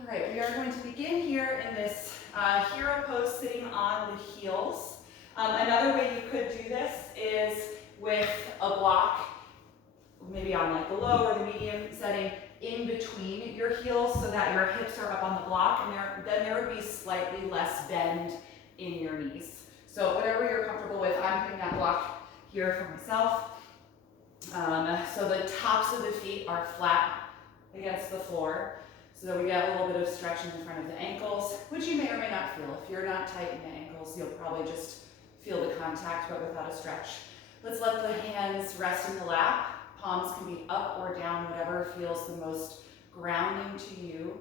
All right, we are going to begin here in this hero pose sitting on the heels. Another way you could do this is with a block, maybe on like the low or the medium setting, in between your heels so that your hips are up on the block, and then there would be slightly less bend in your knees. So whatever you're comfortable with, I'm putting that block here for myself. So the tops of the feet are flat against the floor, so that we get a little bit of stretch in the front of the ankles, which you may or may not feel. If you're not tight in the ankles, you'll probably just feel the contact, but without a stretch. Let's let the hands rest in the lap. Palms can be up or down, whatever feels the most grounding to you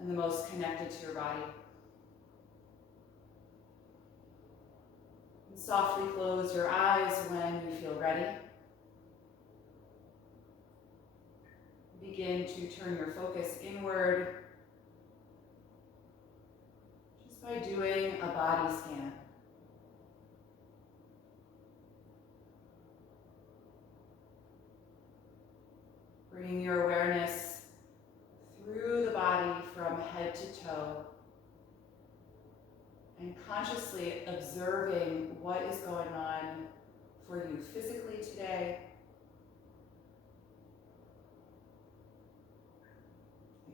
and the most connected to your body. And softly close your eyes when you feel ready. Begin to turn your focus inward just by doing a body scan. Bringing your awareness through the body from head to toe and consciously observing what is going on for you physically today.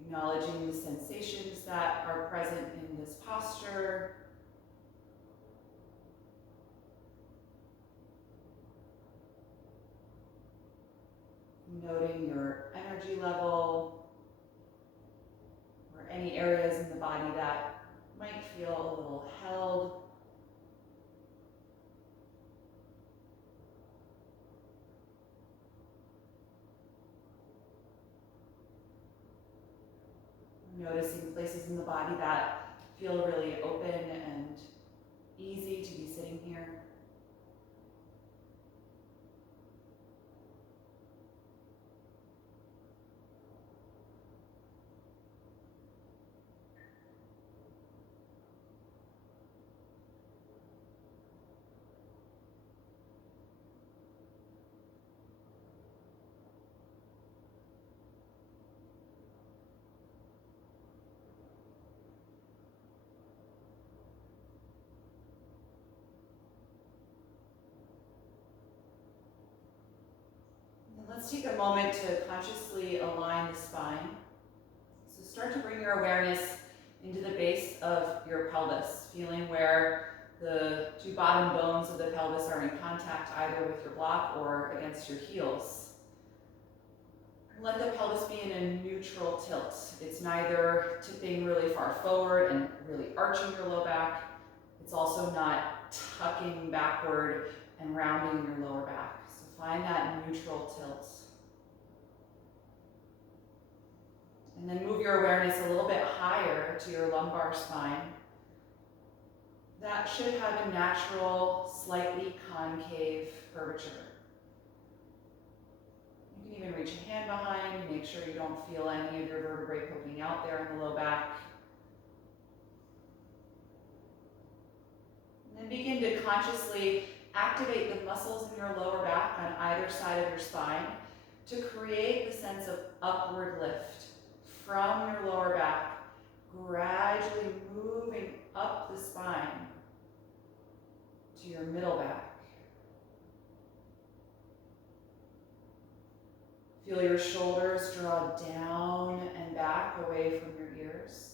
Acknowledging the sensations that are present in this posture. Noting your energy level or any areas in the body that might feel a little held. Noticing places in the body that feel really open and easy to be sitting here. Let's take a moment to consciously align the spine. So start to bring your awareness into the base of your pelvis, feeling where the two bottom bones of the pelvis are in contact either with your block or against your heels. Let the pelvis be in a neutral tilt. It's neither tipping really far forward and really arching your low back. It's also not tucking backward and rounding your lower back. Find that neutral tilt. And then move your awareness a little bit higher to your lumbar spine. That should have a natural, slightly concave curvature. You can even reach a hand behind, make sure you don't feel any of your vertebrae poking out there in the low back. And then begin to consciously activate the muscles in your lower back on either side of your spine to create the sense of upward lift from your lower back, gradually moving up the spine to your middle back. Feel your shoulders draw down and back away from your ears.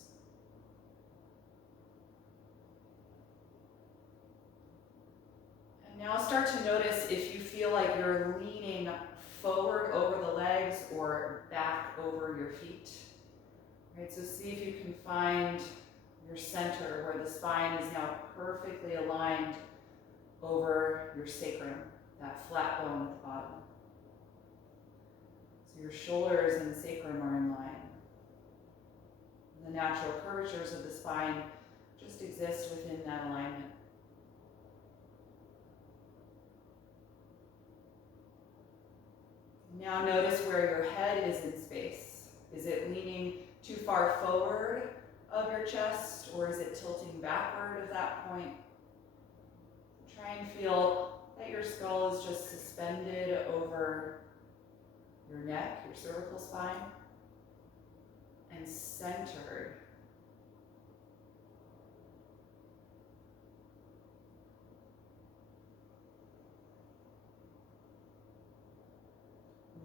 Now start to notice if you feel like you're leaning forward over the legs or back over your feet. Right, so see if you can find your center where the spine is now perfectly aligned over your sacrum, that flat bone at the bottom. So your shoulders and sacrum are in line. The natural curvatures of the spine just exist within that alignment. Now notice where your head is in space. Is it leaning too far forward of your chest, or is it tilting backward at that point? Try and feel that your skull is just suspended over your neck, your cervical spine. and centered.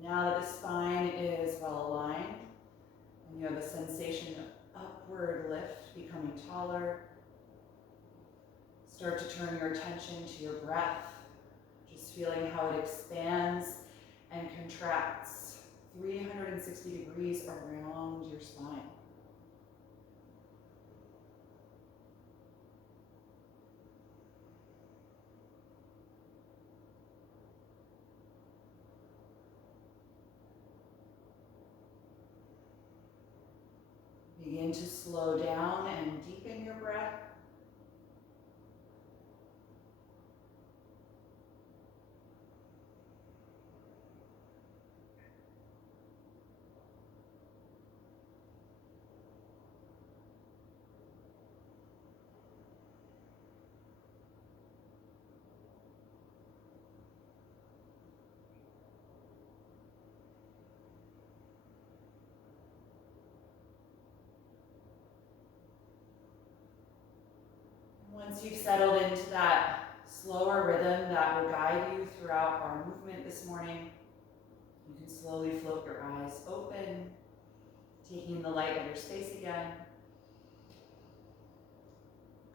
Now that the spine is well aligned and you have a sensation of upward lift, becoming taller, start to turn your attention to your breath, just feeling how it expands and contracts 360 degrees around your spine. Begin to slow down and deepen your breath. Once you've settled into that slower rhythm that will guide you throughout our movement this morning, you can slowly float your eyes open, taking the light of your space again.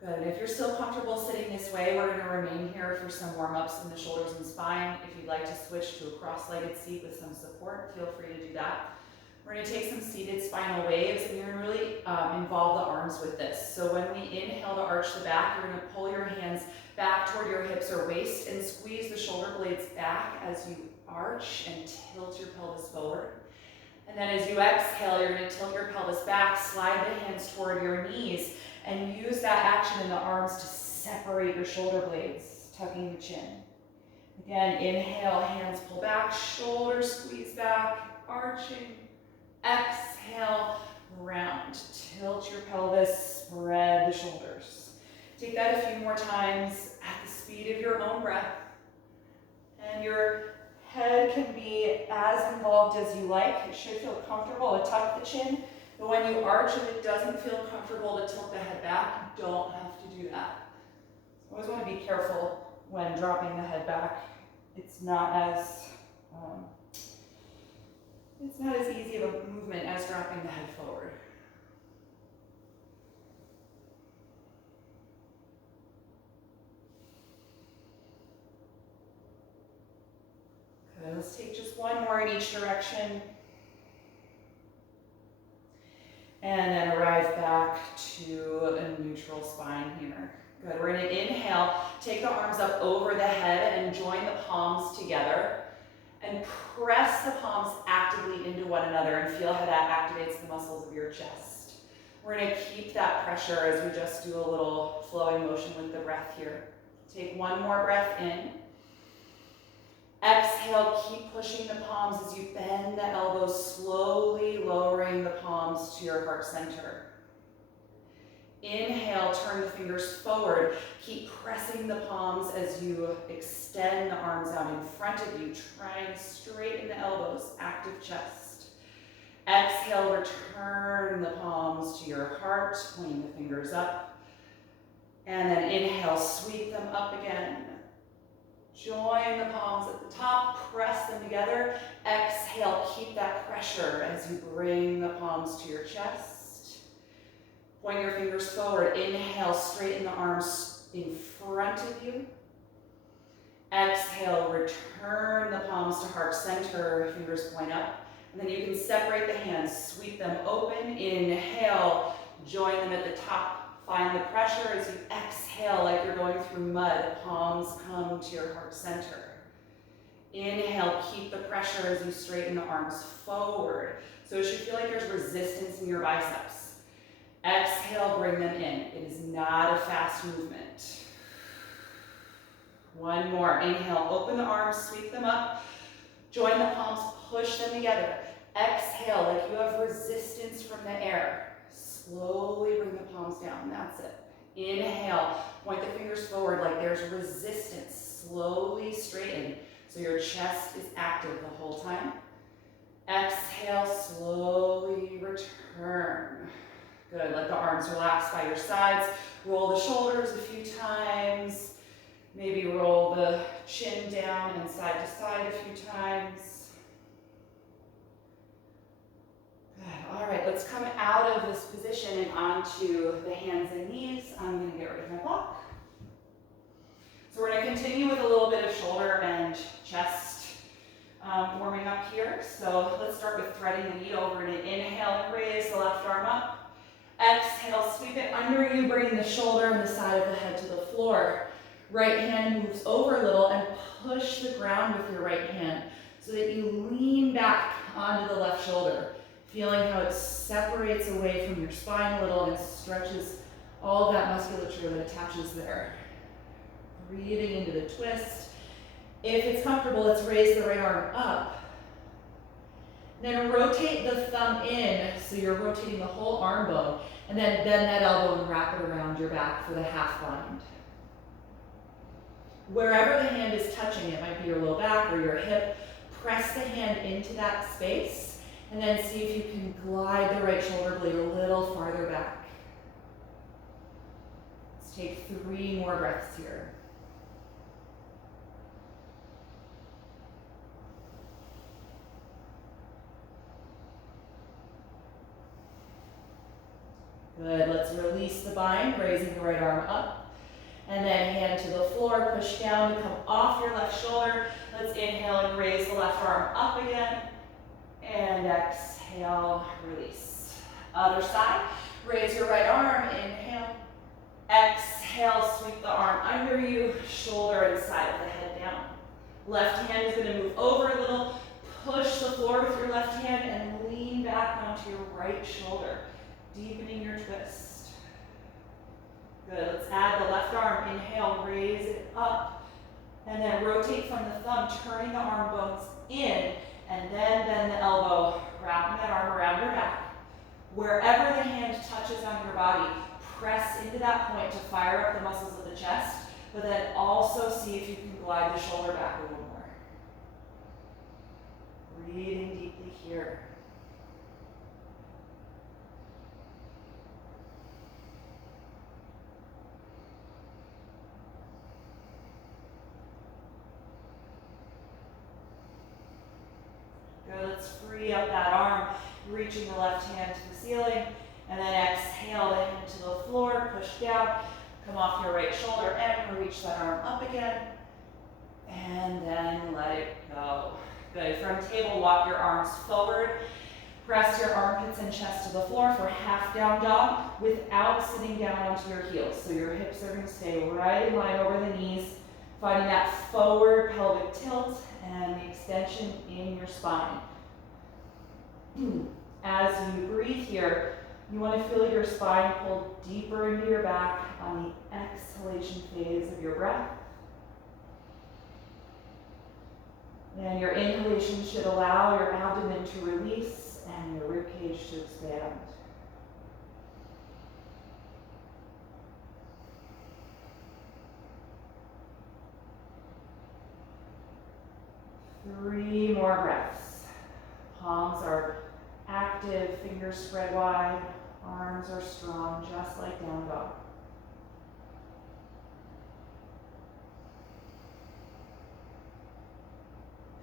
Good. If you're still comfortable sitting this way, we're going to remain here for some warm-ups in the shoulders and spine. If you'd like to switch to a cross-legged seat with some support, feel free to do that. We're going to take some seated spinal waves, and you're going to really involve the arms with this. So when we inhale to arch the back, you're going to pull your hands back toward your hips or waist and squeeze the shoulder blades back as you arch and tilt your pelvis forward. And then as you exhale, you're going to tilt your pelvis back, slide the hands toward your knees, and use that action in the arms to separate your shoulder blades, tucking the chin. Again, inhale, hands pull back, shoulders squeeze back, arching. Exhale, round. Tilt your pelvis, spread the shoulders. Take that a few more times at the speed of your own breath. And your head can be as involved as you like. It should feel comfortable to tuck the chin. But when you arch, if it doesn't feel comfortable to tilt the head back, you don't have to do that. So always want to be careful when dropping the head back. It's not as easy of a movement as dropping the head forward. Good. Let's take just one more in each direction. And then arrive back to a neutral spine here. Good. We're going to inhale, take the arms up over the head and join the palms together. And press the palms actively into one another and feel how that activates the muscles of your chest. We're going to keep that pressure as we just do a little flowing motion with the breath here. Take one more breath in. Exhale, keep pushing the palms as you bend the elbows, slowly lowering the palms to your heart center. Inhale, turn the fingers forward. Keep pressing the palms as you extend the arms out in front of you, trying to straighten the elbows, active chest. Exhale, return the palms to your heart, pointing the fingers up. And then inhale, sweep them up again. Join the palms at the top, press them together. Exhale, keep that pressure as you bring the palms to your chest. Point your fingers forward. Inhale, straighten the arms in front of you. Exhale, return the palms to heart center, fingers point up. And then you can separate the hands, sweep them open. Inhale, join them at the top. Find the pressure as you exhale like you're going through mud. Palms come to your heart center. Inhale, keep the pressure as you straighten the arms forward. So it should feel like there's resistance in your biceps. Exhale, bring them in. It is not a fast movement. One more. Inhale, open the arms, sweep them up. Join the palms, push them together. Exhale, like you have resistance from the air. Slowly bring the palms down. That's it. Inhale, point the fingers forward like there's resistance. Slowly straighten so your chest is active the whole time. Exhale, slowly return. Good, let the arms relax by your sides. Roll the shoulders a few times. Maybe roll the chin down and side to side a few times. Good, all right, let's come out of this position and onto the hands and knees. I'm gonna get rid of my block. So we're gonna continue with a little bit of shoulder and chest warming up here. So let's start with threading the needle. We're gonna inhale and raise the left arm up. Exhale, sweep it under you, bring the shoulder and the side of the head to the floor. Right hand moves over a little and push the ground with your right hand so that you lean back onto the left shoulder, feeling how it separates away from your spine a little and stretches all of that musculature that attaches there. Breathing into the twist. If it's comfortable, let's raise the right arm up. Then rotate the thumb in, so you're rotating the whole arm bone, and then bend that elbow and wrap it around your back for the half bind. Wherever the hand is touching, it might be your low back or your hip, press the hand into that space, and then see if you can glide the right shoulder blade a little farther back. Let's take 3 more breaths here. Good, let's release the bind, raising the right arm up. And then hand to the floor, push down to come off your left shoulder. Let's inhale and raise the left arm up again. And exhale, release. Other side, raise your right arm, inhale. Exhale, sweep the arm under you, shoulder and side of the head down. Left hand is gonna move over a little, push the floor with your left hand and lean back onto your right shoulder. Deepening your twist. Good, let's add the left arm. Inhale, raise it up. And then rotate from the thumb, turning the arm bones in, and then bend the elbow, wrapping that arm around your back. Wherever the hand touches on your body, press into that point to fire up the muscles of the chest, but then also see if you can glide the shoulder back a little more. Breathing deeply here. Good, let's free up that arm, reaching the left hand to the ceiling, and then exhale the hand to the floor, push down, come off your right shoulder, and reach that arm up again, and then let it go. Good, from table, walk your arms forward, press your armpits and chest to the floor for half down dog without sitting down onto your heels. So your hips are gonna stay right in line over the knees, finding that forward pelvic tilt and the extension in your spine. As you breathe here, you want to feel your spine pull deeper into your back on the exhalation phase of your breath. And your inhalation should allow your abdomen to release and your ribcage to expand. Three more breaths. Palms are active, fingers spread wide, arms are strong, just like down dog.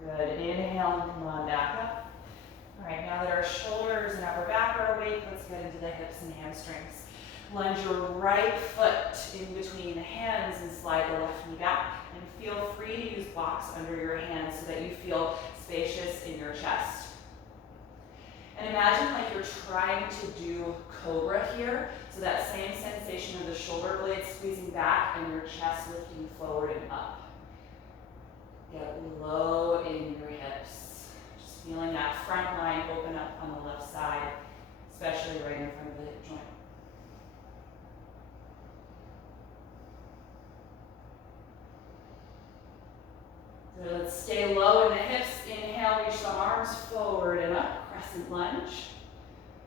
Good, inhale and come on back up. All right, now that our shoulders and upper back are awake, let's get into the hips and hamstrings. Lunge your right foot in between the hands and slide the left knee back. And feel free to use blocks under your hands so that you feel spacious in your chest. And imagine like you're trying to do cobra here. So that same sensation of the shoulder blades squeezing back and your chest lifting forward and up. Get low in your hips. Just feeling that front line open up on the left side, especially right in front of the hip joint. So let's stay low in the hips. Inhale, reach the arms forward and up, crescent lunge.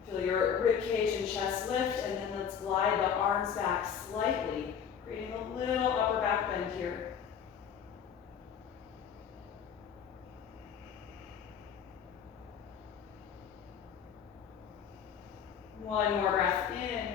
Feel your rib cage and chest lift, and then let's glide the arms back slightly, creating a little upper back bend here. One more breath in.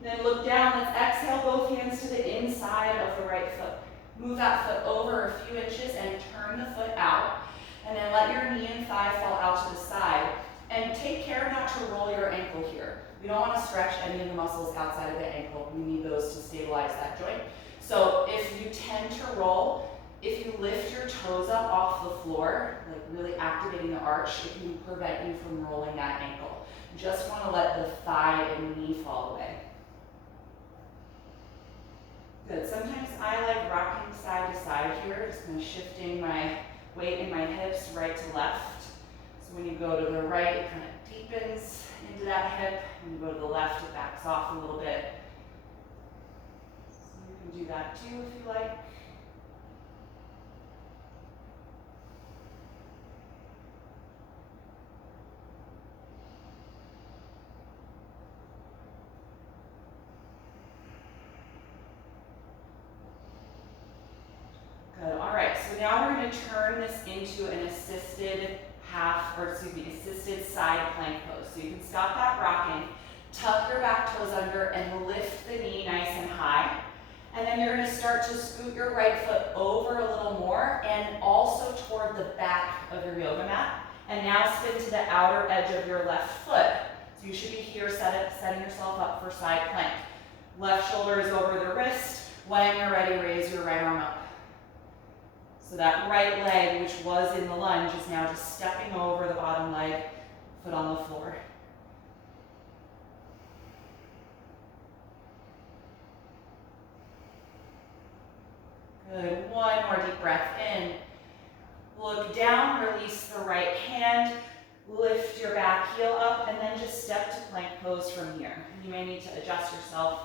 Then look down. Let's exhale both hands to the inside of the right foot. Move that foot over a few inches and turn the foot out. And then let your knee and thigh fall out to the side. And take care not to roll your ankle here. We don't want to stretch any of the muscles outside of the ankle. We need those to stabilize that joint. So if you tend to roll, if you lift your toes up off the floor, like really activating the arch, it can prevent you from rolling that ankle. You just want to let the thigh and knee fall away. Good. Sometimes I like rocking side to side here, just kind of shifting my weight in my hips right to left. So when you go to the right, it kind of deepens into that hip. When you go to the left, it backs off a little bit. So you can do that too if you like. Good. All right, so now we're going to turn this into an assisted assisted side plank pose. So you can stop that rocking, tuck your back toes under, and lift the knee nice and high. And then you're going to start to scoot your right foot over a little more and also toward the back of your yoga mat. And now spin to the outer edge of your left foot. So you should be here setting yourself up for side plank. Left shoulder is over the wrist. When you're ready, raise your right arm up. So that right leg, which was in the lunge, is now just stepping over the bottom leg, foot on the floor. Good. One more deep breath in. Look down, release the right hand, lift your back heel up, and then just step to plank pose from here. You may need to adjust yourself.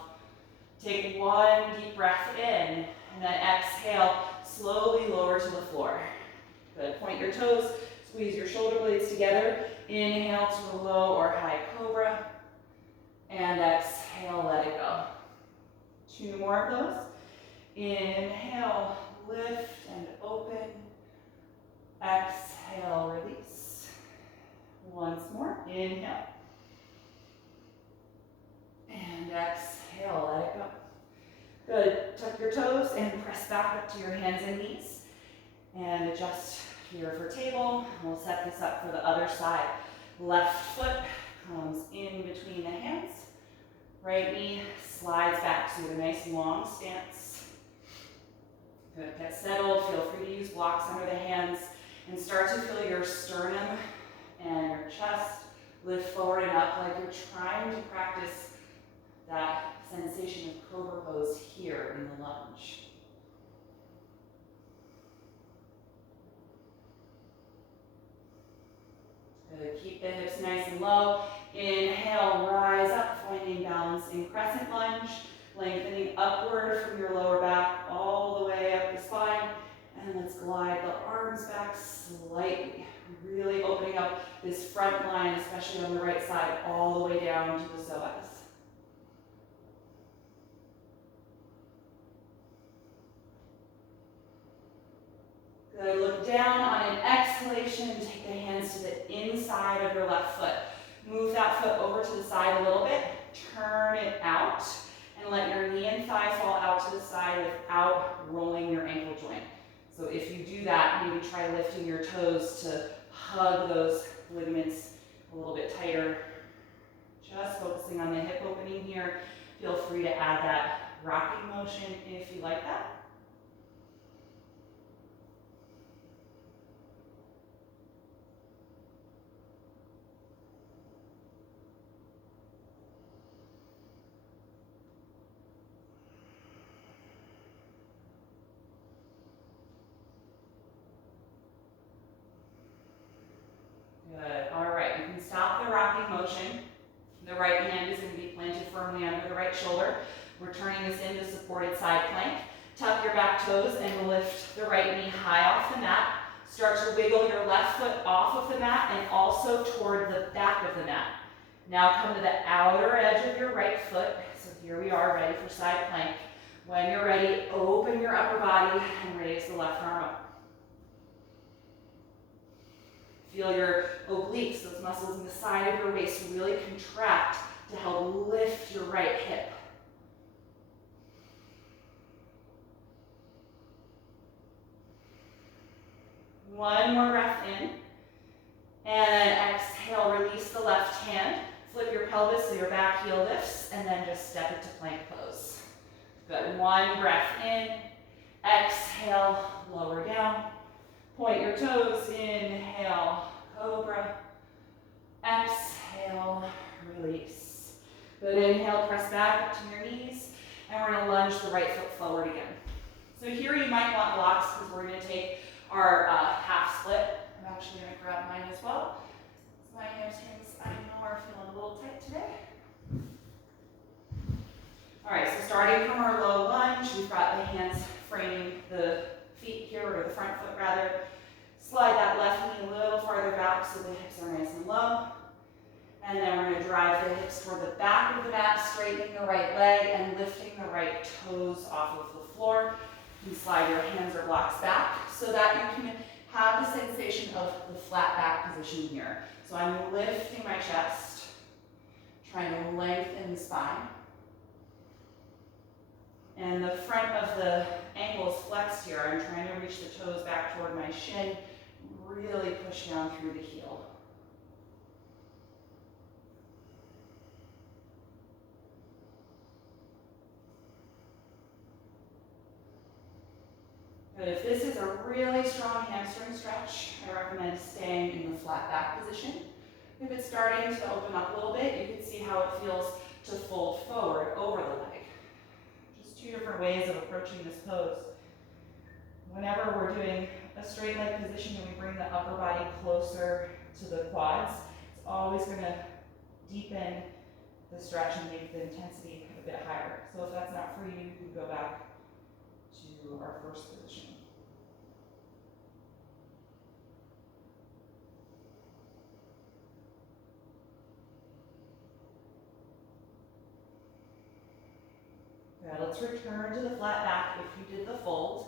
Take one deep breath in, and then exhale, slowly lower to the floor. Good. Point your toes, squeeze your shoulder blades together. Inhale to a low or high cobra. And exhale, let it go. Two more of those. Inhale, lift and open. Exhale, release. Once more. Inhale. And exhale, let it go. Good. Tuck your toes and press back up to your hands and knees. And adjust here for table. We'll set this up for the other side. Left foot comes in between the hands. Right knee slides back to a nice long stance. Good. Get settled. Feel free to use blocks under the hands. And start to feel your sternum and your chest lift forward and up like you're trying to practice that sensation of cobra pose here in the lunge. Good. Keep the hips nice and low. Inhale, rise up, finding balance in crescent lunge, lengthening upward from your lower back all the way up the spine. And let's glide the arms back slightly, really opening up this front line, especially on the right side, all the way down to the psoas. Good. Look down on an exhalation. Take the hands to the inside of your left foot. Move that foot over to the side a little bit. Turn it out. And let your knee and thigh fall out to the side without rolling your ankle joint. So if you do that, maybe try lifting your toes to hug those ligaments a little bit tighter. Just focusing on the hip opening here. Feel free to add that rocking motion if you like that. Good. All right, you can stop the rocking motion. The right hand is going to be planted firmly under the right shoulder. We're turning this into supported side plank. Tuck your back toes and lift the right knee high off the mat. Start to wiggle your left foot off of the mat and also toward the back of the mat. Now come to the outer edge of your right foot. So here we are, ready for side plank. When you're ready, open your upper body and raise the left arm up. Feel your obliques, those muscles in the side of your waist, really contract to help lift your right hip. One more breath in. And then exhale, release the left hand. Flip your pelvis so your back heel lifts, and then just step into plank pose. Good. One breath in. Exhale, lower down. Point your toes. Inhale, cobra. Exhale, release. Good. Inhale, press back to your knees, and we're going to lunge the right foot forward again. So here you might want blocks because we're going to take our half split. I'm actually going to grab mine as well. My hamstrings, I know, are feeling a little tight today. All right, so starting from our low lunge, we've got the hands framing the feet here, or the front foot rather. Slide that left knee a little farther back so the hips are nice and low. And then we're going to drive the hips toward the back of the mat, straightening the right leg and lifting the right toes off of the floor. You can slide your hands or blocks back so that you can have the sensation of the flat back position here. So I'm lifting my chest, trying to lengthen the spine. And the front of the ankle is flexed here. I'm trying to reach the toes back toward my shin, really push down through the heel. But if this is a really strong hamstring stretch, I recommend staying in the flat back position. If it's starting to open up a little bit, you can see how it feels to fold forward over the leg. Just two different ways of approaching this pose. Whenever we're doing a straight leg position and we bring the upper body closer to the quads, it's always going to deepen the stretch and make the intensity a bit higher. So if that's not for you, you can go back to our first position. Good. Let's return to the flat back if you did the fold.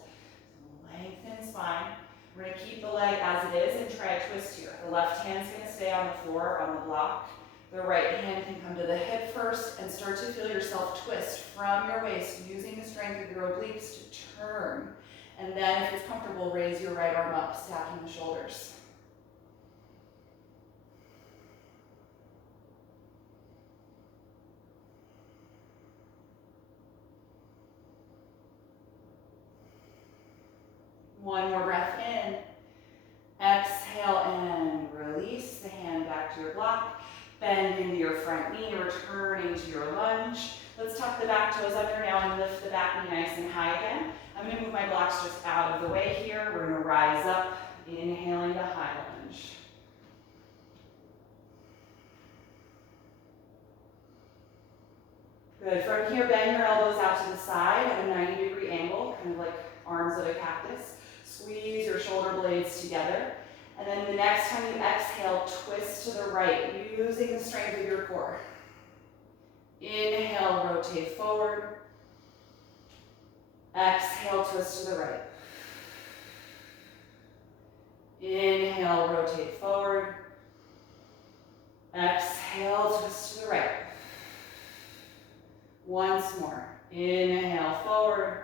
Lengthen spine. We're going to keep the leg as it is and try a twist here. The left hand's going to stay on the floor on the block. The right hand can come to the hip first and start to feel yourself twist from your waist, using the strength of your obliques to turn. And then if it's comfortable, raise your right arm up, stacking the shoulders. One more breath in. Exhale and release the hand back to your block. Bend into your front knee, returning to your lunge. Let's tuck the back toes under now and lift the back knee nice and high again. I'm going to move my blocks just out of the way here. We're going to rise up, inhaling to high lunge. Good. From here, bend your elbows out to the side at a 90-degree angle, kind of like arms of a cactus. Squeeze your shoulder blades together. And then the next time you exhale, twist to the right, using the strength of your core. Inhale, rotate forward. Exhale, twist to the right. Inhale, rotate forward. Exhale, twist to the right. Once more. Inhale, forward.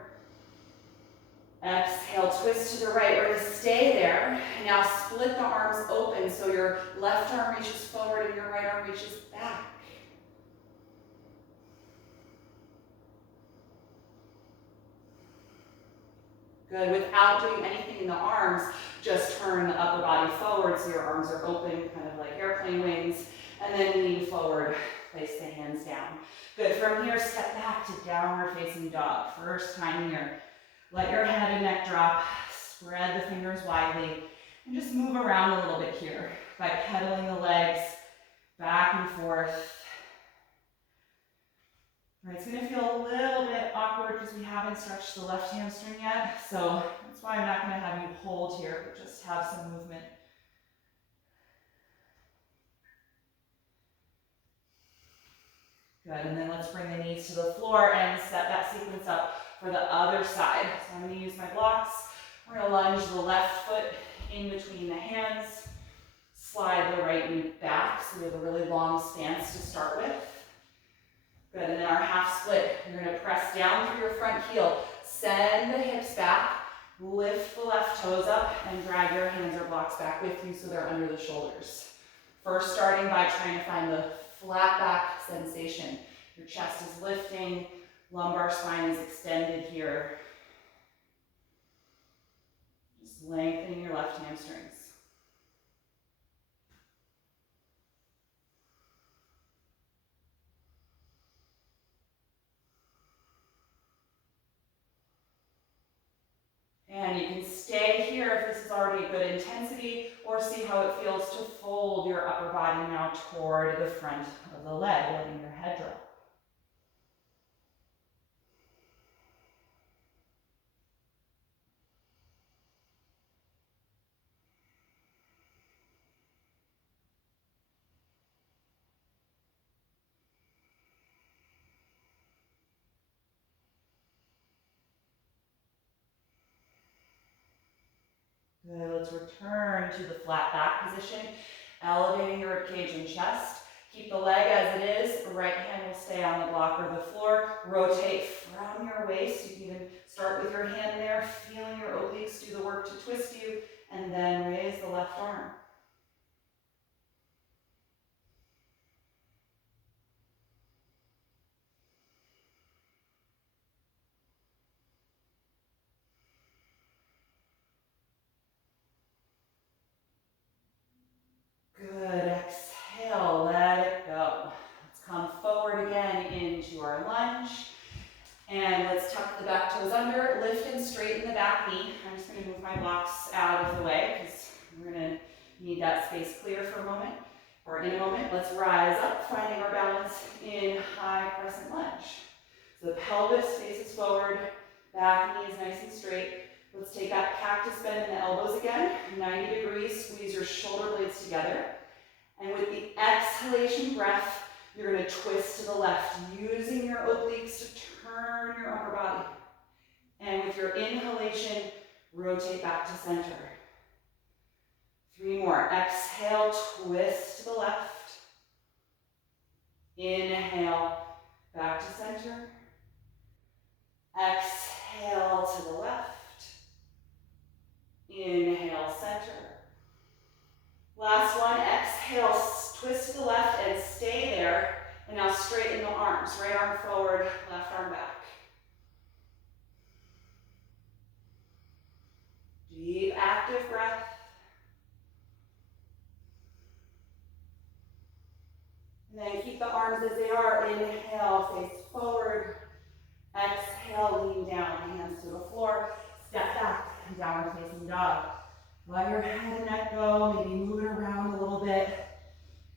Exhale, twist to the right. We're going to stay there. Now split the arms open so your left arm reaches forward and your right arm reaches back. Good. Without doing anything in the arms, just turn the upper body forward so your arms are open, kind of like airplane wings, and then lean forward. Place the hands down. Good. From here, step back to downward facing dog. First time here. Let your head and neck drop. Spread the fingers widely. And just move around a little bit here by pedaling the legs back and forth. All right, it's going to feel a little bit awkward because we haven't stretched the left hamstring yet. So that's why I'm not going to have you hold here, but just have some movement. Good, and then let's bring the knees to the floor and set that sequence up for the other side. So I'm going to use my blocks. We're going to lunge the left foot in between the hands. Slide the right knee back so we have a really long stance to start with. Good, and then our half split. You're gonna press down through your front heel. Send the hips back. Lift the left toes up and drag your hands or blocks back with you so they're under the shoulders. First, starting by trying to find the flat back sensation. Your chest is lifting, lumbar spine is extended here. Just lengthening your left hamstrings. And you can stay here if this is already a good intensity, or see how it feels to fold your upper body now toward the front of the leg, letting your head drop. Good, let's return to the flat back position, elevating your ribcage and chest. Keep the leg as it is, the right hand will stay on the block or the floor. Rotate from your waist, you can even start with your hand there, feeling your obliques do the work to twist you, and then raise the left arm. Good, exhale, let it go. Let's come forward again into our lunge. And let's tuck the back toes under, lift and straighten the back knee. I'm just gonna move my blocks out of the way because we're gonna need that space clear for a moment, or in a moment. Let's rise up, finding our balance in high crescent lunge. So the pelvis faces forward, back knee is nice and straight. Let's take that cactus bend in the elbows again, 90 degrees, squeeze your shoulder blades together. And with the exhalation breath, you're gonna twist to the left, using your obliques to turn your upper body. And with your inhalation, rotate back to center. 3 more. Exhale, twist to the left. Inhale, back to center. Exhale to the left. Inhale, center. Last one, exhale, twist to the left and stay there. And now straighten the arms, right arm forward, left arm back. Deep, active breath. And then keep the arms as they are. Inhale, face forward. Exhale, lean down, hands to the floor. Step back, downward facing dog. Let your head and neck go, maybe move it around a little bit.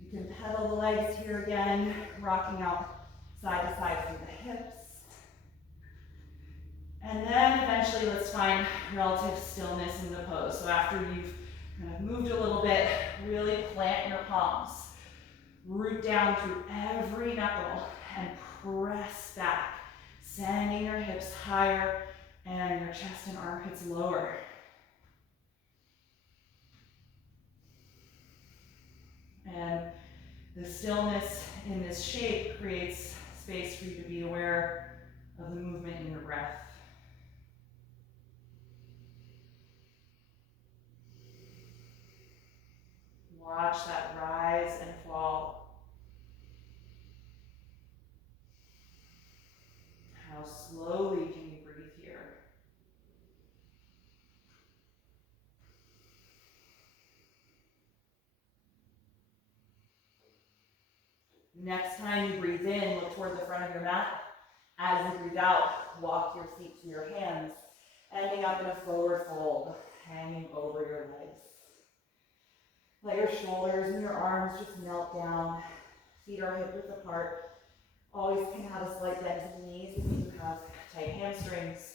You can pedal the legs here again, rocking out side to side through the hips. And then eventually let's find relative stillness in the pose. So after you've kind of moved a little bit, really plant your palms. Root down through every knuckle and press back, sending your hips higher and your chest and armpits lower. And the stillness in this shape creates space for you to be aware of the movement in your breath. Watch that rise and fall. How slowly can you breathe here? Next time you breathe in, look toward the front of your mat. As you breathe out, walk your feet to your hands, ending up in a forward fold, hanging over your legs. Let your shoulders and your arms just melt down. Feet are hip width apart. Always can have a slight bend to the knees if you have tight hamstrings.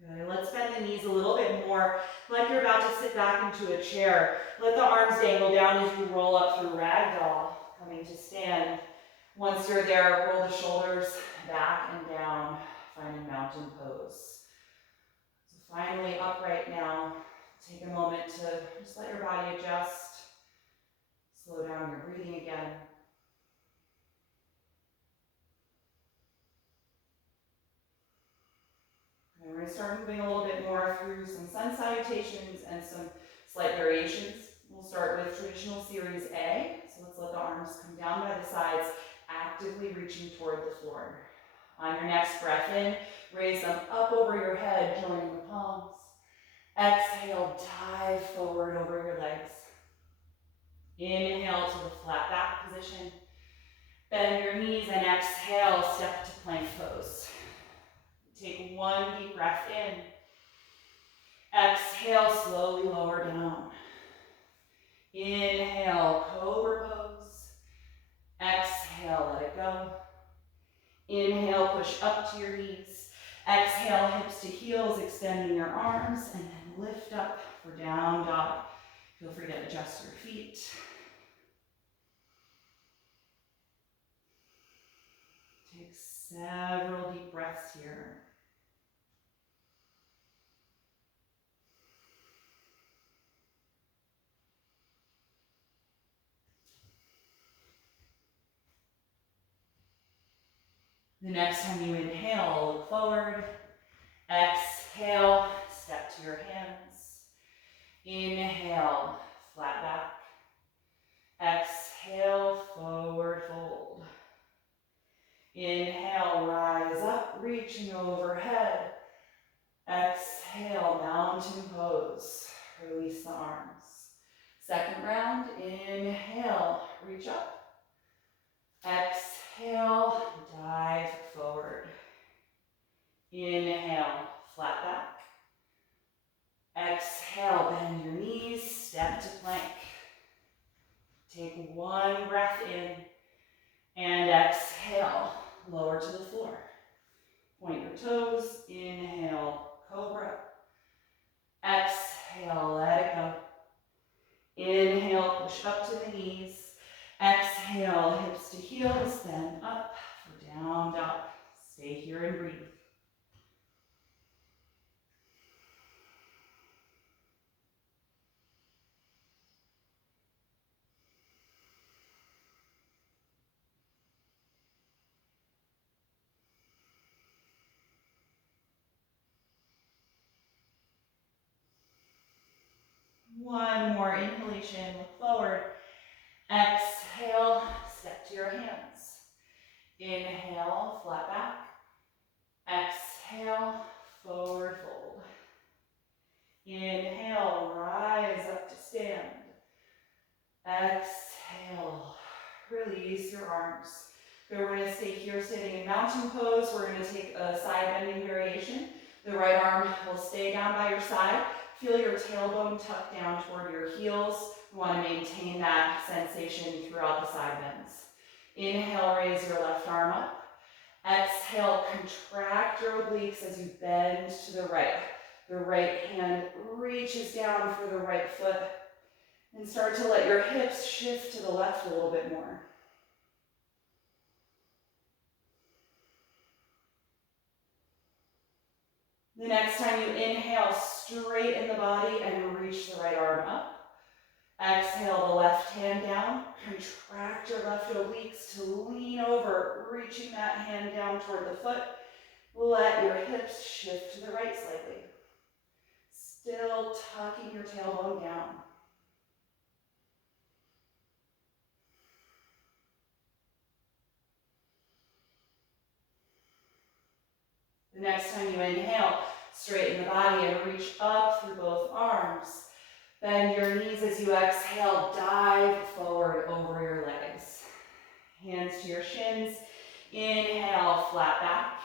Good. Let's bend the knees a little bit more, like you're about to sit back into a chair. Let the arms dangle down as you roll up through ragdoll, coming to stand. Once you're there, roll the shoulders back and down, finding mountain pose. So finally upright now. Take a moment to just let your body adjust. Slow down your breathing again. And we're going to start moving a little bit more through some sun salutations and some slight variations. We'll start with traditional series A. So let's let the arms come down by the sides, actively reaching toward the floor. On your next breath in, raise them up over your head, joining the palms. Exhale, dive forward over your legs. Inhale to the flat back position. Bend your knees and exhale, step to plank pose. Take one deep breath in. Exhale, slowly lower down. Inhale, cobra pose. Exhale, let it go. Inhale, push up to your knees. Exhale, hips to heels, extending your arms, and then lift up for down dog. Feel free to adjust your feet. Take several deep breaths here. The next time you inhale, look forward. Exhale, step to your hands. Inhale, flat back. Exhale, forward fold. Inhale, rise up, reaching overhead. Exhale, mountain pose. Release the arms. Second round, inhale, reach up. Exhale, dive forward. Inhale, flat back. Exhale, bend your knees, step to plank. Take one breath in and exhale, lower to the floor. Point your toes, inhale, cobra. Exhale, let it go. Inhale, push up to the knees. Exhale, hips to heels, then up for down dog. Stay here and breathe. One more inhalation, look forward. Exhale, step to your hands. Inhale, flat back. Exhale, forward fold. Inhale, rise up to stand. Exhale, release your arms. Okay, we're going to stay here sitting in mountain pose. We're going to take a side bending variation. The right arm will stay down by your side. Feel your tailbone tuck down toward your heels. You want to maintain that sensation throughout the side bends. Inhale, raise your left arm up. Exhale, contract your obliques as you bend to the right. The right hand reaches down for the right foot. And start to let your hips shift to the left a little bit more. The next time you inhale, straighten the body and reach the right arm up. Exhale the left hand down. Contract your left obliques to lean over, reaching that hand down toward the foot. Let your hips shift to the right slightly. Still tucking your tailbone down. The next time you inhale, straighten the body and reach up through both arms. Bend your knees as you exhale, dive forward over your legs. Hands to your shins. Inhale, flat back.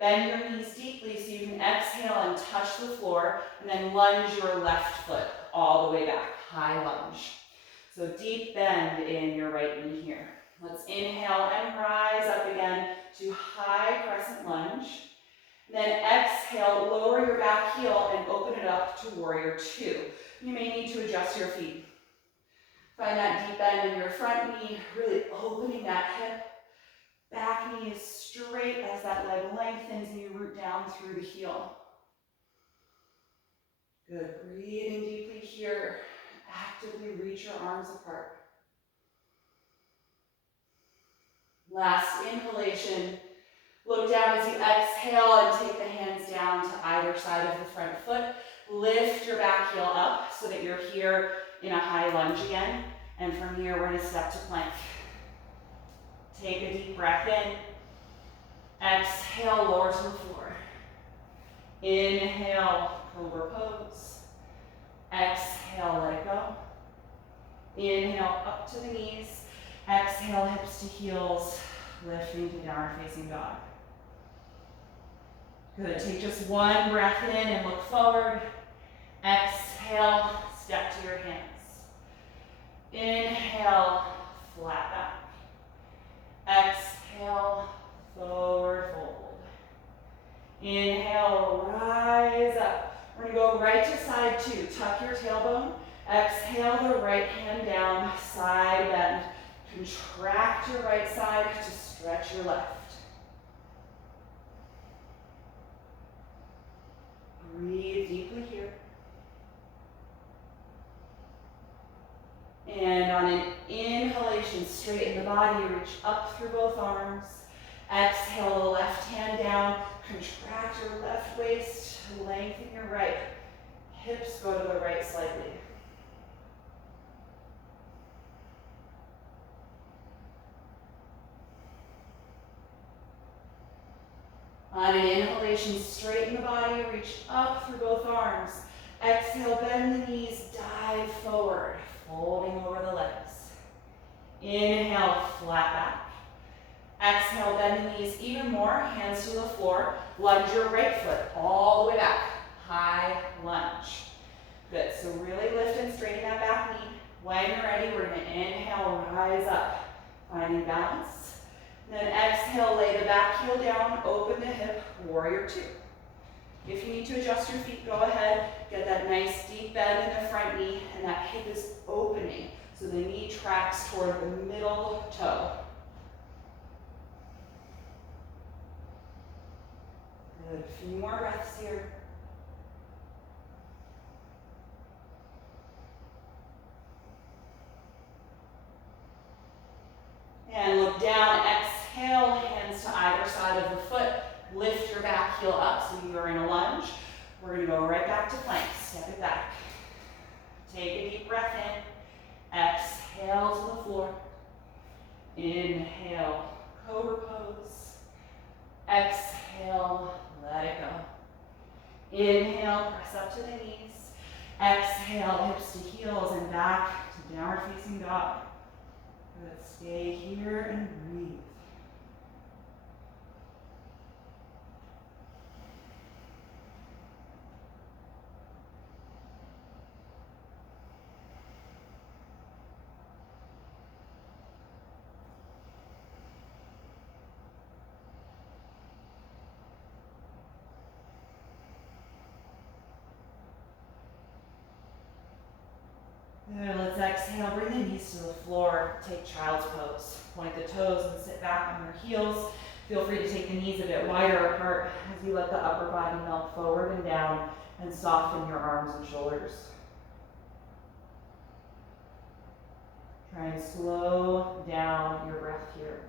Bend your knees deeply so you can exhale and touch the floor, and then lunge your left foot all the way back, high lunge. So deep bend in your right knee here. Let's inhale and rise up again to high crescent lunge. Then exhale, lower your back heel and open it up to warrior two. You may need to adjust your feet. Find that deep bend in your front knee, really opening that hip. Back knee is straight as that leg lengthens and you root down through the heel. Good, breathing deeply here. Actively reach your arms apart. Last inhalation. Look down as you exhale and take the hands down to either side of the front foot. Lift your back heel up so that you're here in a high lunge again. And from here, we're going to step to plank. Take a deep breath in. Exhale, lower to the floor. Inhale, cobra pose. Exhale, let it go. Inhale, up to the knees. Exhale, hips to heels, lifting to downward facing dog. Good, take just one breath in and look forward. Exhale, step to your hands. Inhale, flat back. Exhale, forward fold. Inhale, rise up. We're gonna go right to side two. Tuck your tailbone. Exhale the right hand down, side bend. Contract your right side to stretch your left. Breathe deeply here. And on an inhalation, straighten the body, reach up through both arms. Exhale the left hand down, contract your left waist, lengthen your right. Hips go to the right slightly. On an inhalation, straighten the body, reach up through both arms. Exhale, bend the knees, dive forward, folding over the legs. Inhale, flat back. Exhale, bend the knees even more, hands to the floor. Lunge your right foot all the way back. High lunge. Good, so really lift and straighten that back knee. When you're ready, we're gonna inhale, rise up, finding balance. Then exhale, lay the back heel down, open the hip, warrior two. If you need to adjust your feet, go ahead. Get that nice deep bend in the front knee, and that hip is opening. So the knee tracks toward the middle toe. Good, a few more breaths here. And look down, exhale, hands to either side of the foot. Lift your back heel up so you are in a lunge. We're gonna go right back to plank, step it back. Take a deep breath in, exhale to the floor. Inhale, cobra pose. Exhale, let it go. Inhale, press up to the knees. Exhale, hips to heels and back to downward facing dog. Good, stay here and breathe. Good, let's exhale, bring the knees to the floor, take child's pose. Point the toes and sit back on your heels. Feel free to take the knees a bit wider apart as you let the upper body melt forward and down and soften your arms and shoulders. Try and slow down your breath here.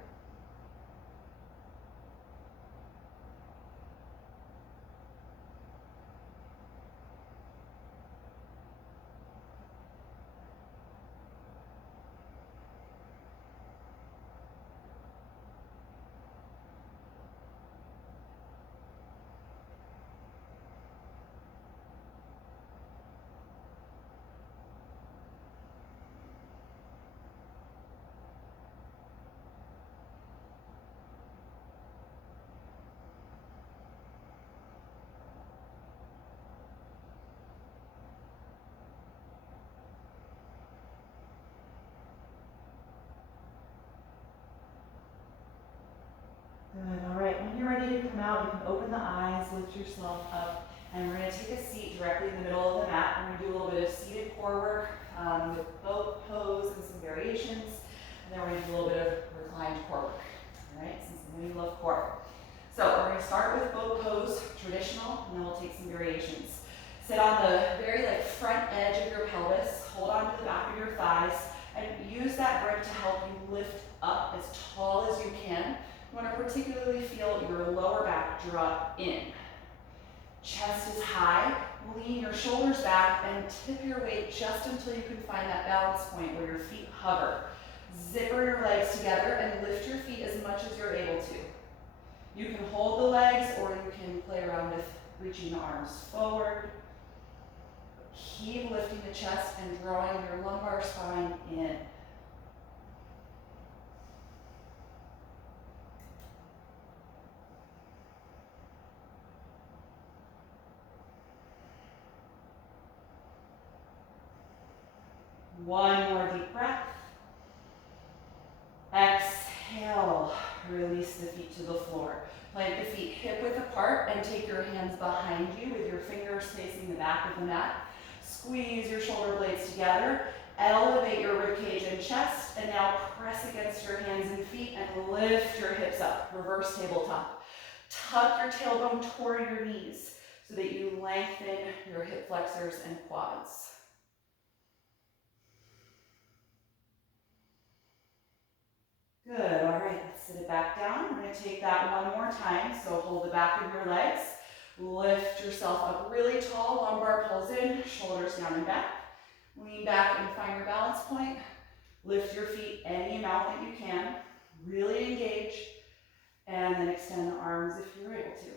Good, all right, when you're ready to come out, you can open the eyes, lift yourself up, and we're gonna take a seat directly in the middle of the mat. We're gonna do a little bit of seated core work with boat pose and some variations, and then we're gonna do a little bit of reclined core work. all right, since I know you love core. So we're going to start with boat pose, traditional, and then we'll take some variations. Sit on the very front edge of your pelvis, hold on to the back of your thighs, and use that grip to help you lift up as tall as you can. You want to particularly feel your lower back drop in. Chest is high, lean your shoulders back, and tip your weight just until you can find that balance point where your feet hover. Zipper your legs together and lift your feet as much as you're able to. You can hold the legs or you can play around with reaching the arms forward. Keep lifting the chest and drawing your lumbar spine in. One more deep breath. Exhale, release the feet to the floor. Plant the feet hip width apart and take your hands behind you with your fingers facing the back of the mat. Squeeze your shoulder blades together, elevate your ribcage and chest, and now press against your hands and feet and lift your hips up, reverse tabletop. Tuck your tailbone toward your knees so that you lengthen your hip flexors and quads. Good, all right, let's sit it back down. We're gonna take that one more time. So hold the back of your legs, lift yourself up really tall, lumbar pulls in, shoulders down and back. Lean back and find your balance point. Lift your feet any amount that you can, really engage, and then extend the arms if you're able to.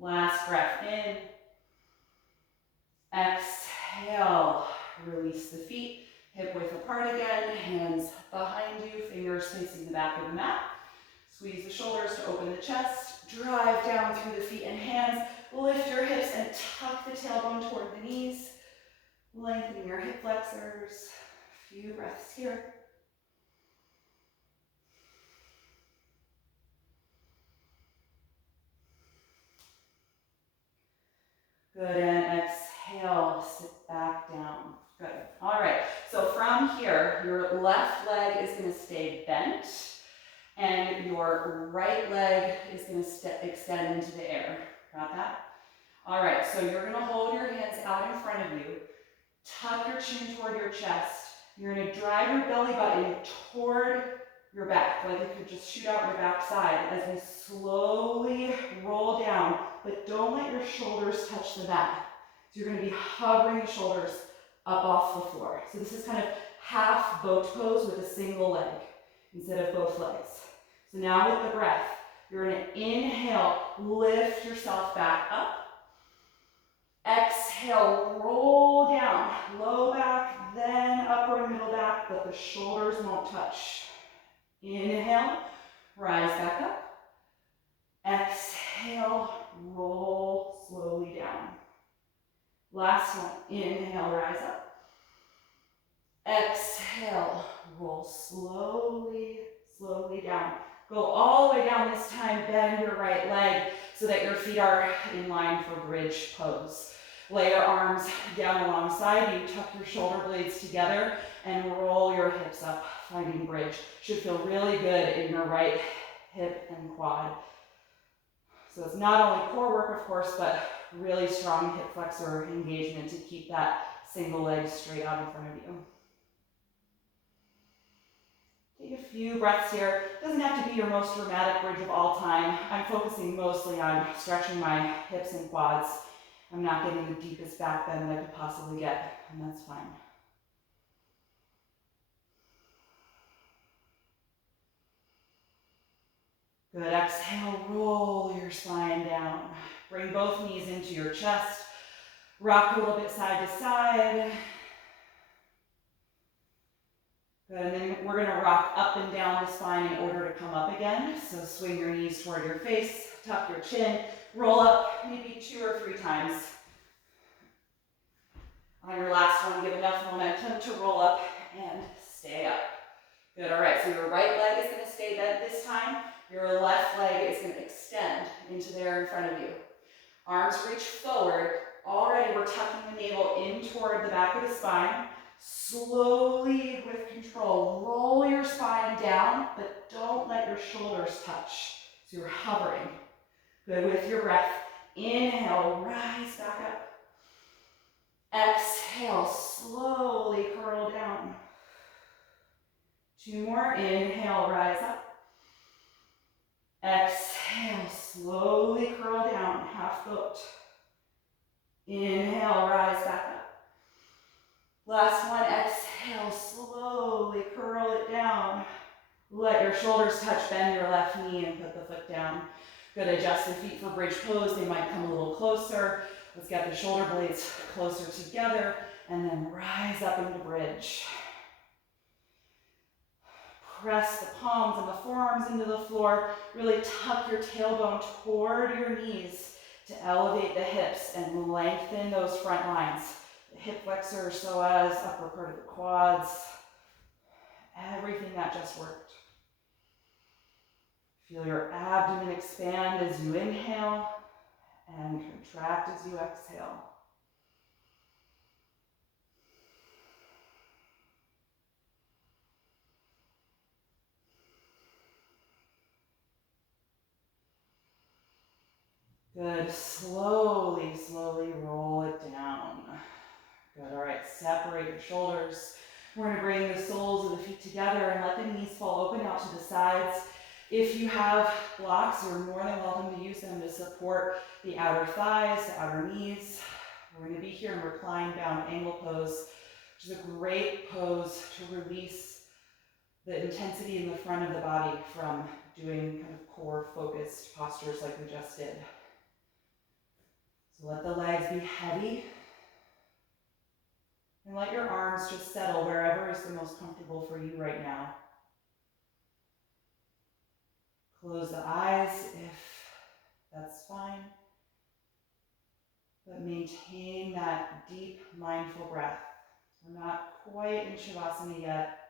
Last breath in. Exhale, release the feet, hip width apart again, hands behind you, fingers facing the back of the mat. Squeeze the shoulders to open the chest, drive down through the feet and hands, lift your hips and tuck the tailbone toward the knees, lengthening your hip flexors. A few breaths here. Good, and exhale, sit back down. Good, all right, so from here, your left leg is gonna stay bent, and your right leg is gonna extend into the air. Got that? All right, so you're gonna hold your hands out in front of you, tuck your chin toward your chest. You're gonna drive your belly button toward your back, like it could just shoot out your back side as we slowly roll down, but don't let your shoulders touch the mat. So you're gonna be hovering the shoulders up off the floor. So this is kind of half boat pose with a single leg instead of both legs. So now with the breath, you're gonna inhale, lift yourself back up. Exhale, roll down, low back, then upper and middle back, but the shoulders won't touch. Inhale, rise back up. Exhale, roll slowly down. Last one, inhale, rise up. Exhale, roll slowly, slowly down. Go all the way down this time, bend your right leg so that your feet are in line for bridge pose. Lay your arms down alongside you, tuck your shoulder blades together, and roll your hips up, finding bridge. Should feel really good in your right hip and quad. So it's not only core work, of course, but really strong hip flexor engagement to keep that single leg straight out in front of you. Take a few breaths here. It doesn't have to be your most dramatic bridge of all time. I'm focusing mostly on stretching my hips and quads. I'm not getting the deepest back bend that I could possibly get, and that's fine. Good, exhale, roll your spine down. Bring both knees into your chest. Rock a little bit side to side. Good, and then we're gonna rock up and down the spine in order to come up again. So swing your knees toward your face, tuck your chin, roll up maybe 2 or 3 times. On your last one, give enough momentum to roll up and stay up. Good, all right, so your right leg is gonna stay bent this time. Your left leg is gonna extend into there in front of you. Arms reach forward. Already we're tucking the navel in toward the back of the spine. Slowly, with control, roll your spine down, but don't let your shoulders touch. So you're hovering. Good, with your breath. Inhale, rise back up. Exhale, slowly curl down. 2 more, inhale, rise up. Exhale, slowly curl down, half boat. Inhale, rise back up. Last one, exhale, slowly curl it down. Let your shoulders touch, bend your left knee and put the foot down. Good, adjust the feet for bridge pose. They might come a little closer. Let's get the shoulder blades closer together and then rise up into bridge. Press the palms and the forearms into the floor. Really tuck your tailbone toward your knees to elevate the hips and lengthen those front lines. The hip flexor, psoas, upper part of the quads, everything that just worked. Feel your abdomen expand as you inhale and contract as you exhale. Good, slowly, slowly roll it down. Good, all right, separate your shoulders. We're gonna bring the soles of the feet together and let the knees fall open out to the sides. If you have blocks, you're more than welcome to use them to support the outer thighs, the outer knees. We're gonna be here in reclined bound angle pose, which is a great pose to release the intensity in the front of the body from doing kind of core focused postures like we just did. So let the legs be heavy. And let your arms just settle wherever is the most comfortable for you right now. Close the eyes if that's fine. But maintain that deep, mindful breath. We're not quite in Shavasana yet.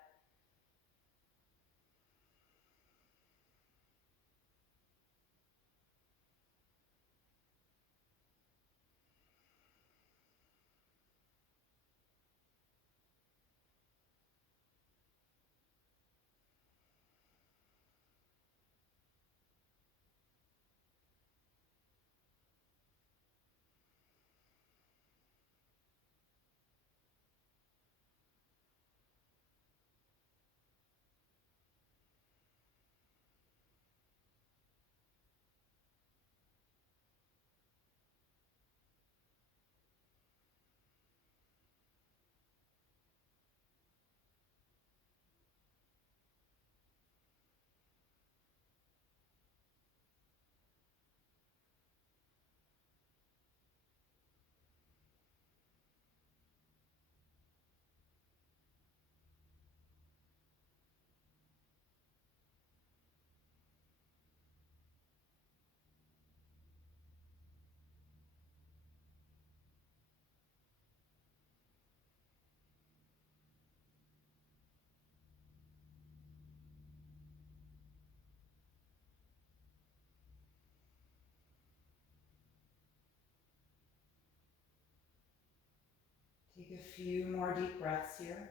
Take a few more deep breaths here.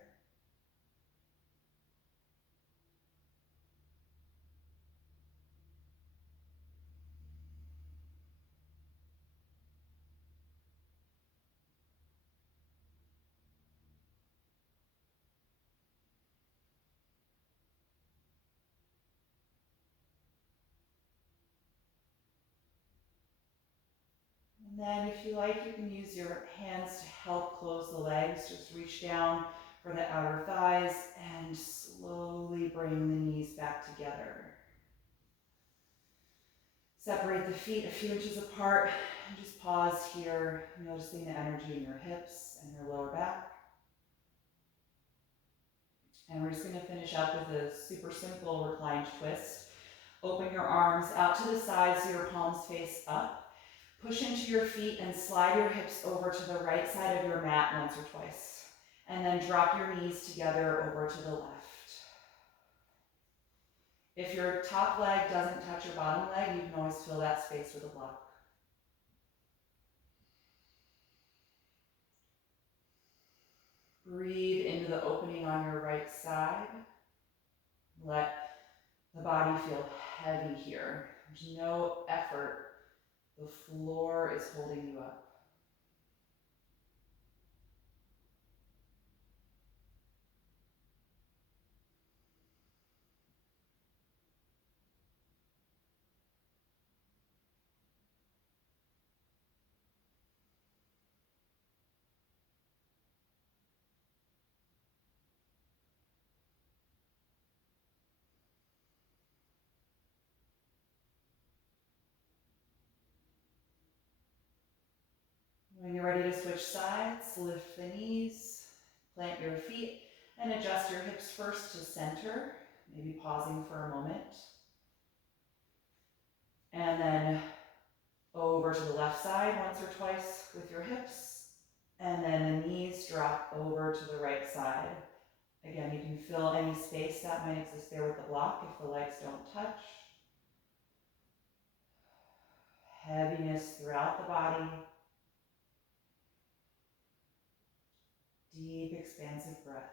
And then if you like, you can use your hands to help close the legs. Just reach down for the outer thighs and slowly bring the knees back together. Separate the feet a few inches apart and just pause here, noticing the energy in your hips and your lower back. And we're just going to finish up with a super simple reclined twist. Open your arms out to the sides so your palms face up. Push into your feet and slide your hips over to the right side of your mat once or twice. And then drop your knees together over to the left. If your top leg doesn't touch your bottom leg, you can always fill that space with a block. Breathe into the opening on your right side. Let the body feel heavy here. There's no effort. The floor is holding you up. When you're ready to switch sides, lift the knees, plant your feet, and adjust your hips first to center, maybe pausing for a moment. And then over to the left side once or twice with your hips, and then the knees drop over to the right side. Again, you can fill any space that might exist there with the block if the legs don't touch. Heaviness throughout the body. Deep, expansive breath.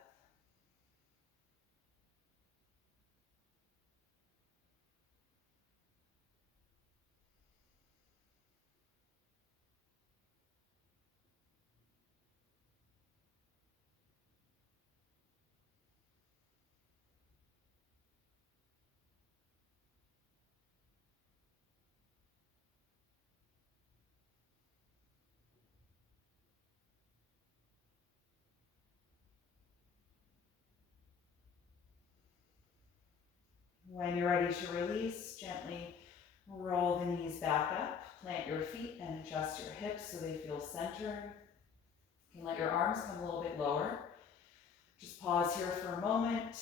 When you're ready to release, gently roll the knees back up, plant your feet and adjust your hips so they feel centered. You can let your arms come a little bit lower. Just pause here for a moment.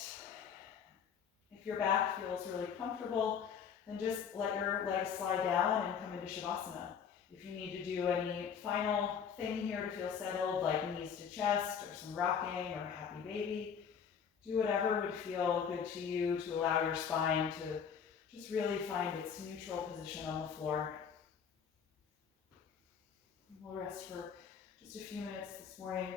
If your back feels really comfortable, then just let your legs slide down and come into Shavasana. If you need to do any final thing here to feel settled, like knees to chest or some rocking or happy baby, do whatever would feel good to you to allow your spine to just really find its neutral position on the floor. We'll rest for just a few minutes this morning.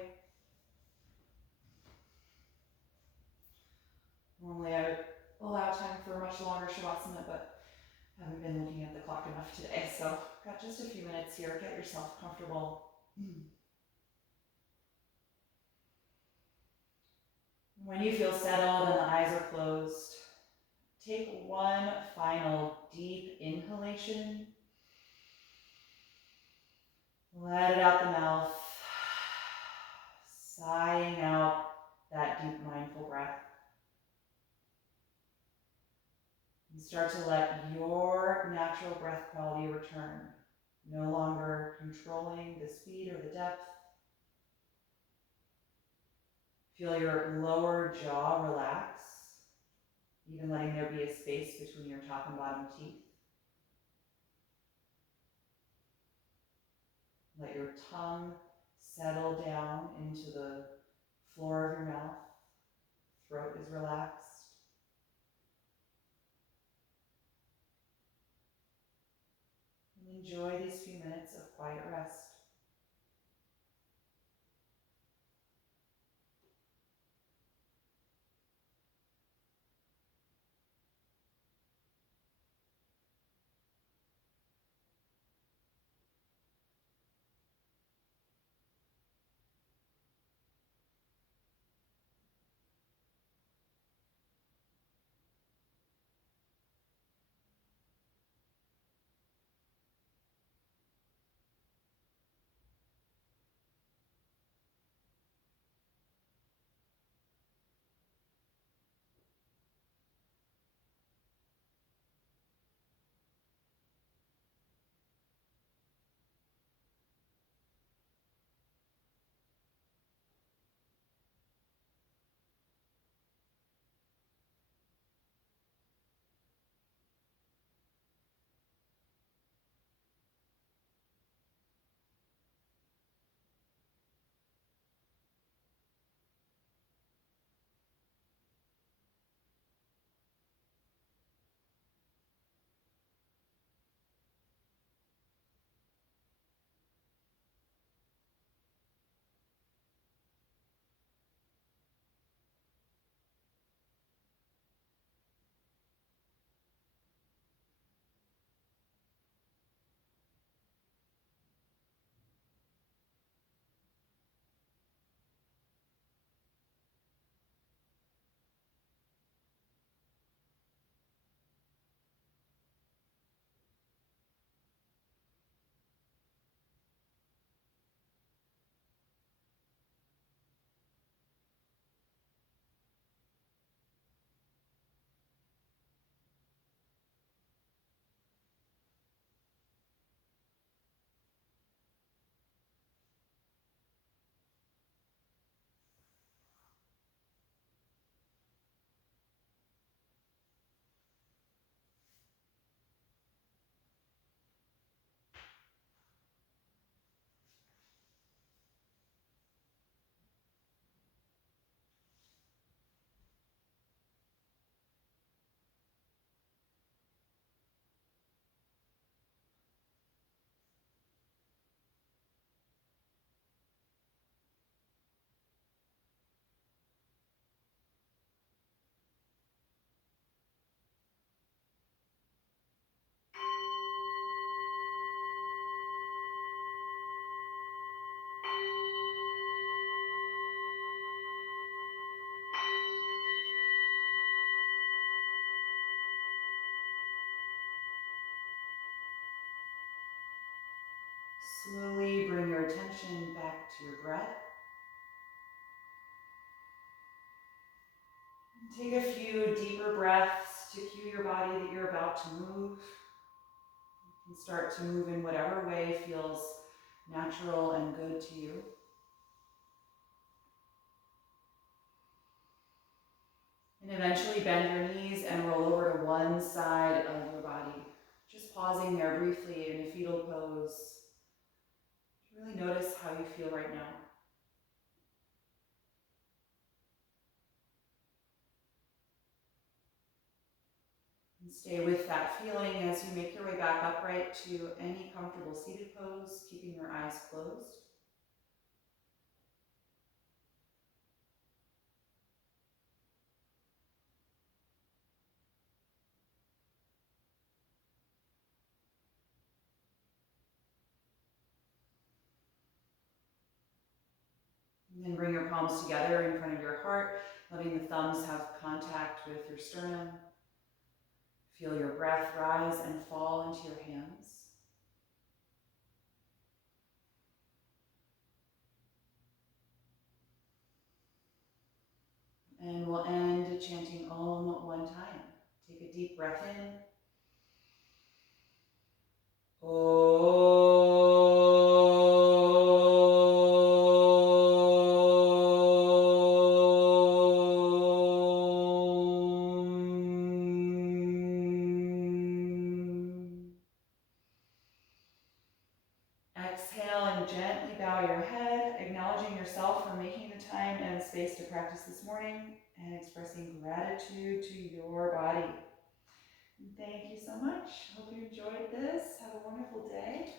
Normally I would allow time for a much longer Shavasana, but I haven't been looking at the clock enough today, so got just a few minutes here. Get yourself comfortable. When you feel settled and the eyes are closed, take one final deep inhalation. Let it out the mouth, sighing out that deep mindful breath. And start to let your natural breath quality return, no longer controlling the speed or the depth. Feel your lower jaw relax, even letting there be a space between your top and bottom teeth. Let your tongue settle down into the floor of your mouth. Throat is relaxed. And enjoy these few minutes of quiet rest. to your breath. Take a few deeper breaths to cue your body that you're about to move. You can start to move in whatever way feels natural and good to you. And eventually bend your knees and roll over to one side of your body. Just pausing there briefly in a fetal pose. Really notice how you feel right now. And stay with that feeling as you make your way back upright to any comfortable seated pose, keeping your eyes closed. And then bring your palms together in front of your heart, letting the thumbs have contact with your sternum. Feel your breath rise and fall into your hands. And we'll end chanting Om one time. Take a deep breath in. Exhale and gently bow your head, acknowledging yourself for making the time and space to practice this morning and expressing gratitude to your body. Thank you so much. Hope you enjoyed this. Have a wonderful day.